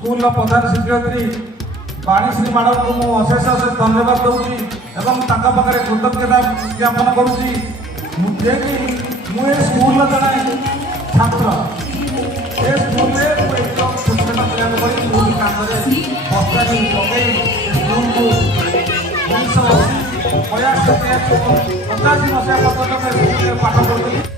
School प्रधान शिक्षयित्री बाणीश्री madam को मुझे अशेष अशेष धन्यवाद दूसरी पाखे कृतज्ञता ज्ञापन करुँची जे कि मुझे स्कूल जड़े छात्र ए स्कूल में एक सूचना प्रदान कर स्कूल कागज बस्तानी लगे स्कूल को 1980 85 मसीहा पर्यटन पाठ पढ़ी।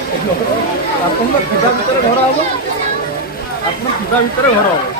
आपन पिता भितर घर हम आपन पिता भितर घर हम